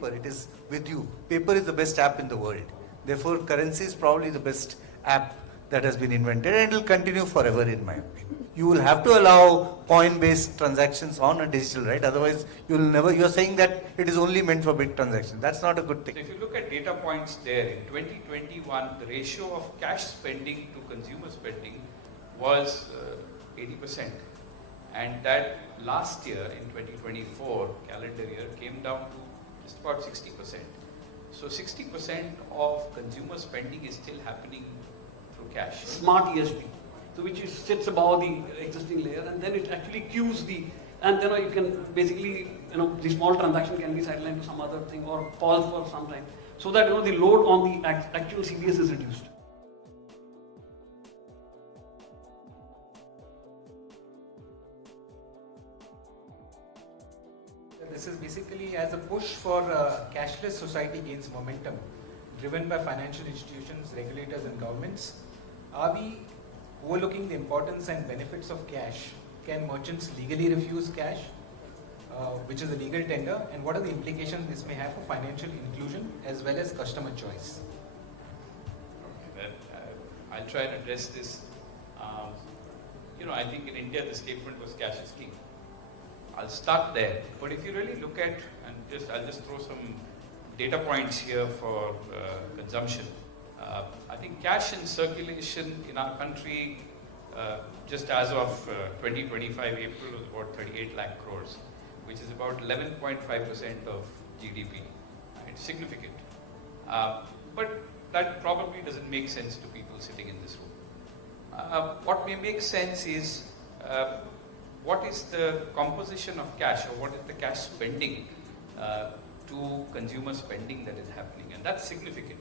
paper, it is with you. Paper is the best app in the world. Therefore, currency is probably the best app that has been invented, and it will continue forever, in my opinion. You will have to allow coin-based transactions on a digital, right? Otherwise, you will never. You are saying that it is only meant for big transactions. That's not a good thing. So if you look at data points there, in 2021, the ratio of cash spending to consumer spending was 80%. And that last year, in 2024 calendar year, came down to just about 60%. So 60% of consumer spending is still happening through cash. Smart ESP, so which sits above the existing layer, and then it actually queues the, and then you can basically, the small transaction can be sidelined to some other thing or pause for some time, so that the load on the actual CDS is reduced. This is basically as a push for cashless society gains momentum, driven by financial institutions, regulators and governments. Are we overlooking the importance and benefits of cash? Can merchants legally refuse cash, which is a legal tender? And what are the implications this may have for financial inclusion as well as customer choice? Okay, I'll try and address this. I think in India the statement was cash is king. I'll start there. But if you really look at, and I'll just throw some data points here for consumption. I think cash in circulation in our country, just as of 2025 April, was about 38 lakh crores, which is about 11.5% of GDP. It's significant. But that probably doesn't make sense to people sitting in this room. What may make sense is what is the composition of cash, or what is the cash spending to consumer spending that is happening, and that's significant.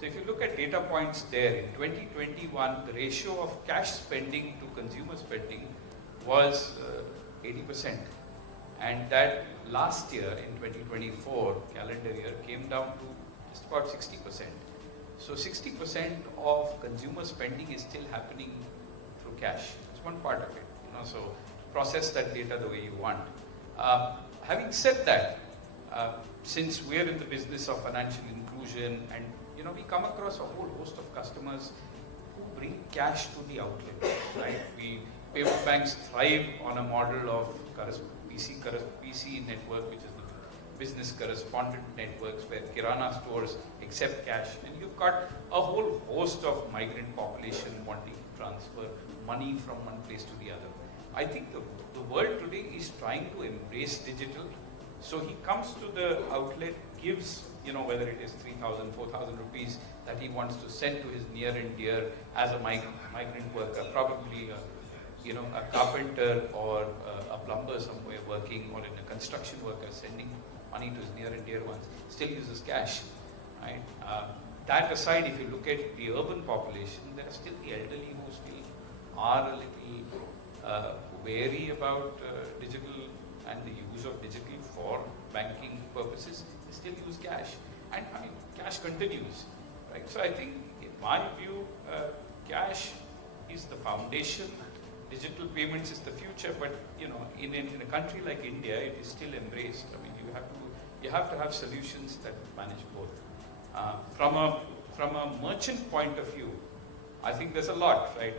So if you look at data points there, in 2021, the ratio of cash spending to consumer spending was 80%. And that last year, in 2024 calendar year, came down to just about 60%. So 60% of consumer spending is still happening through cash. It's one part of it. So process that data the way you want. Having said that, since we're in the business of financial inclusion, and we come across a whole host of customers who bring cash to the outlet, right? Payment banks thrive on a model of PC network, which is the business correspondent networks, where Kirana stores accept cash, and you've got a whole host of migrant population wanting to transfer money from one place to the other. I think the world today is trying to embrace digital. So he comes to the outlet, gives, whether it is 3,000, 4,000 rupees that he wants to send to his near and dear as a migrant worker, probably a carpenter or a plumber somewhere working, or in a construction worker sending money to his near and dear ones, still uses cash, right? That aside, if you look at the urban population, there are still the elderly who still are a little wary about digital and the use of digital for banking purposes. They still use cash, and cash continues, right? So I think, in my view, cash is the foundation. Digital payments is the future, but in a country like India, it is still embraced. You have to have solutions that manage both. From a merchant point of view, I think there's a lot, right?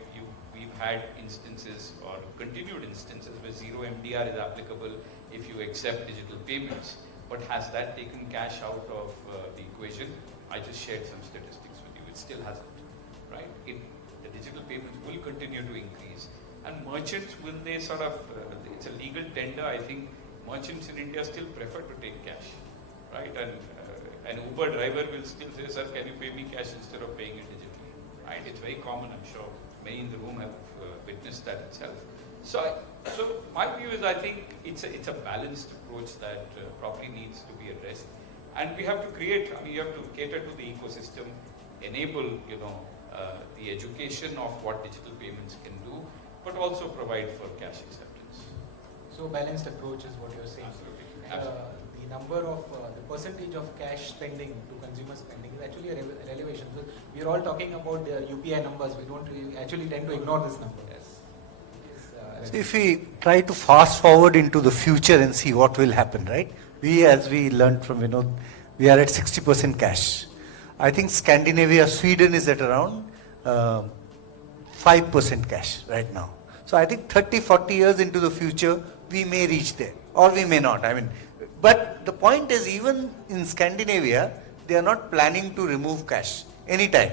We've had instances or continued instances where zero MDR is applicable if you accept digital payments. But has that taken cash out of the equation? I just shared some statistics with you. It still hasn't, right? The digital payments will continue to increase. And merchants, will they it's a legal tender. I think merchants in India still prefer to take cash, right? And an Uber driver will still say, sir, can you pay me cash instead of paying it digitally, right? It's very common, I'm sure. Many in the room have witnessed that itself. So my view is, I think it's a balanced approach that probably needs to be addressed. And we have to create, you have to cater to the ecosystem, enable, the education of what digital payments can do, but also provide for cash acceptance. So balanced approach is what you're saying. Absolutely. And, the number of, the percentage of cash spending to consumer spending is actually a relevation. So we're all talking about the UPI numbers. We actually tend to ignore this number. Yes. So if we try to fast forward into the future and see what will happen, right? As we learned from We are at 60% cash. I think Scandinavia, Sweden is at around 5% cash right now. So I think 30, 40 years into the future, we may reach there or we may not. I mean, but the point is, even in Scandinavia, they are not planning to remove cash anytime.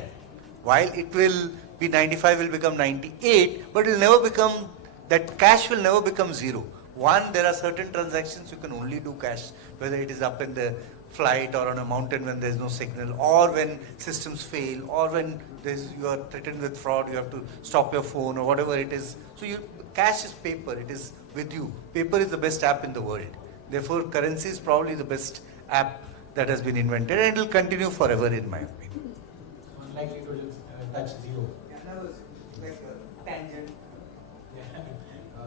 While it will be 95 will become 98, but it will never become, that cash will never become zero. One, there are certain transactions you can only do cash, whether it is up in the flight or on a mountain when there is no signal, or when systems fail, or when you are threatened with fraud, you have to stop your phone or whatever it is. So cash is paper, it is with you. Paper is the best app in the world. Therefore, currency is probably the best app that has been invented, and it will continue forever in my opinion. Unlikely to just touch zero. Yeah, that was like a tangent.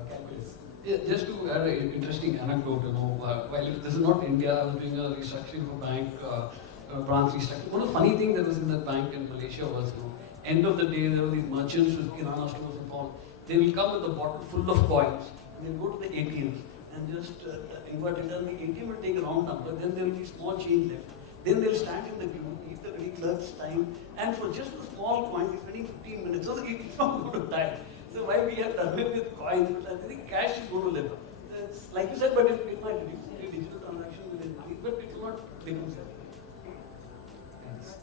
Calculus. Yeah, just to add an interesting anecdote, while this is not India, I was doing a restructuring for bank, branch restructuring. One of the funny things that was in that bank in Malaysia was, end of the day, there were these merchants with kirana stores and all. They will come with a bottle full of coins, and they'll go to the ATM and just invert it, and the ATM will take a round number, then there will be small change left. Then they'll stand in the queue, eat the very clerk's time, and for just a small coin, they're spending 15 minutes, so it's not going to die. So why we have done it with coins, I think cash is going to live. It's like you said, but it might reduce the digital transaction will increase, but it will not become zero. Thanks.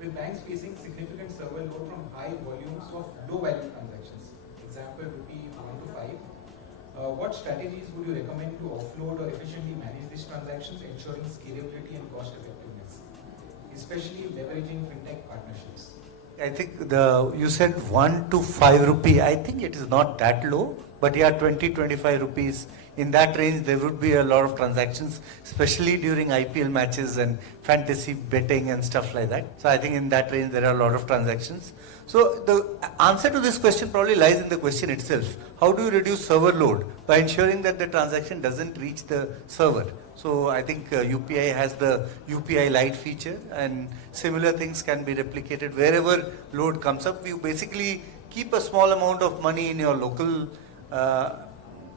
With banks facing significant server load from high volumes of low value transactions, example rupee 1 to 5, what strategies would you recommend to offload or efficiently manage these transactions, ensuring scalability and cost effectiveness, especially leveraging fintech partnerships? I think you said 1 to 5 rupee. I think it is not that low, but yeah, 20, 25 rupees. In that range, there would be a lot of transactions, especially during IPL matches and fantasy betting and stuff like that. So I think in that range, there are a lot of transactions. So the answer to this question probably lies in the question itself. How do you reduce server load? By ensuring that the transaction doesn't reach the server. So I think UPI has the UPI Lite feature, and similar things can be replicated wherever load comes up. You basically keep a small amount of money in your local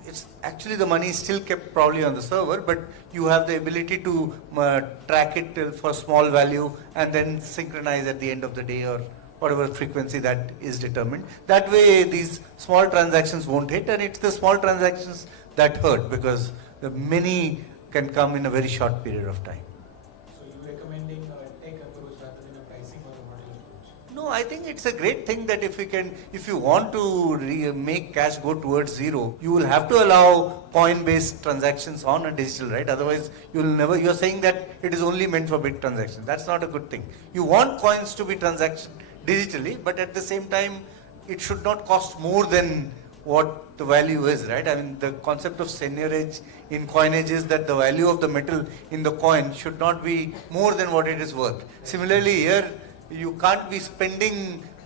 it's actually the money is still kept probably on the server, but you have the ability to track it for small value and then synchronize at the end of the day or whatever frequency that is determined. That way these small transactions won't hit, and it's the small transactions that hurt because the many can come in a very short period of time. So you recommending a tech approach rather than a pricing or a model approach? No, I think it's a great thing that if you want to make cash go towards zero, you will have to allow coin-based transactions on a digital, right? Otherwise, you're saying that it is only meant for big transactions. That's not a good thing. You want coins to be transacted digitally, but at the same time, it should not cost more than what the value is, right? I mean, the concept of seigniorage in coinage is that the value of the metal in the coin should not be more than what it is worth. Similarly, here, you can't be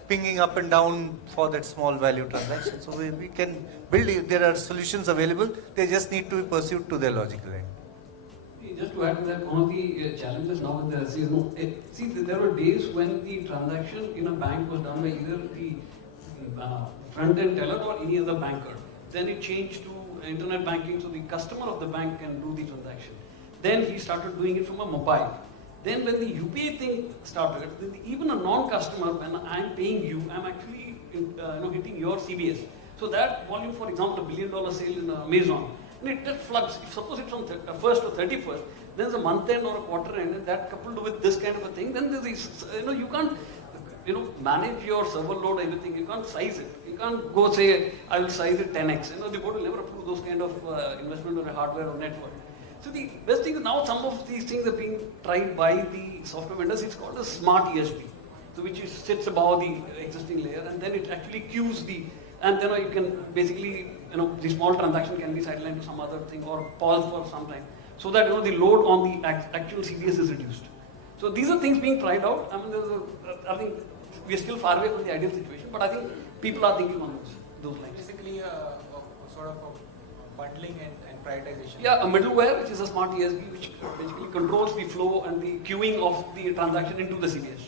pinging up and down for that small value transaction. So we can build, there are solutions available, they just need to be pursued to their logical end. Just to add to that, one of the challenges now in the see, there were days when the transaction in a bank was done by either the front-end teller or any other banker. Then it changed to internet banking, so the customer of the bank can do the transaction. Then he started doing it from a mobile. Then when the UPI thing started, even a non-customer, when I'm paying you, I'm actually hitting your CBS. So that volume, for example, $1 billion sale in Amazon, and it just floods. If suppose it's on 1st or 31st, then there's a month end or a quarter end, and that coupled with this kind of a thing, then there's these, you can't manage your server load, everything. You can't size it. You can't go say, I will size it 10x. The board will never approve those kind of investment or hardware or network. So the best thing is now some of these things are being tried by the software vendors. It's called a smart ESP, so which sits above the existing layer, and then it actually queues and then you can basically, the small transaction can be sidelined to some other thing or pause for some time, so that the load on the actual CDS is reduced. So these are things being tried out. I mean, I think we are still far away from the ideal situation, but I think people are thinking on those lines. Basically, sort of bundling and prioritization. Yeah, a middleware, which is a smart ESP, which basically controls the flow and the queuing of the transaction into the CDS.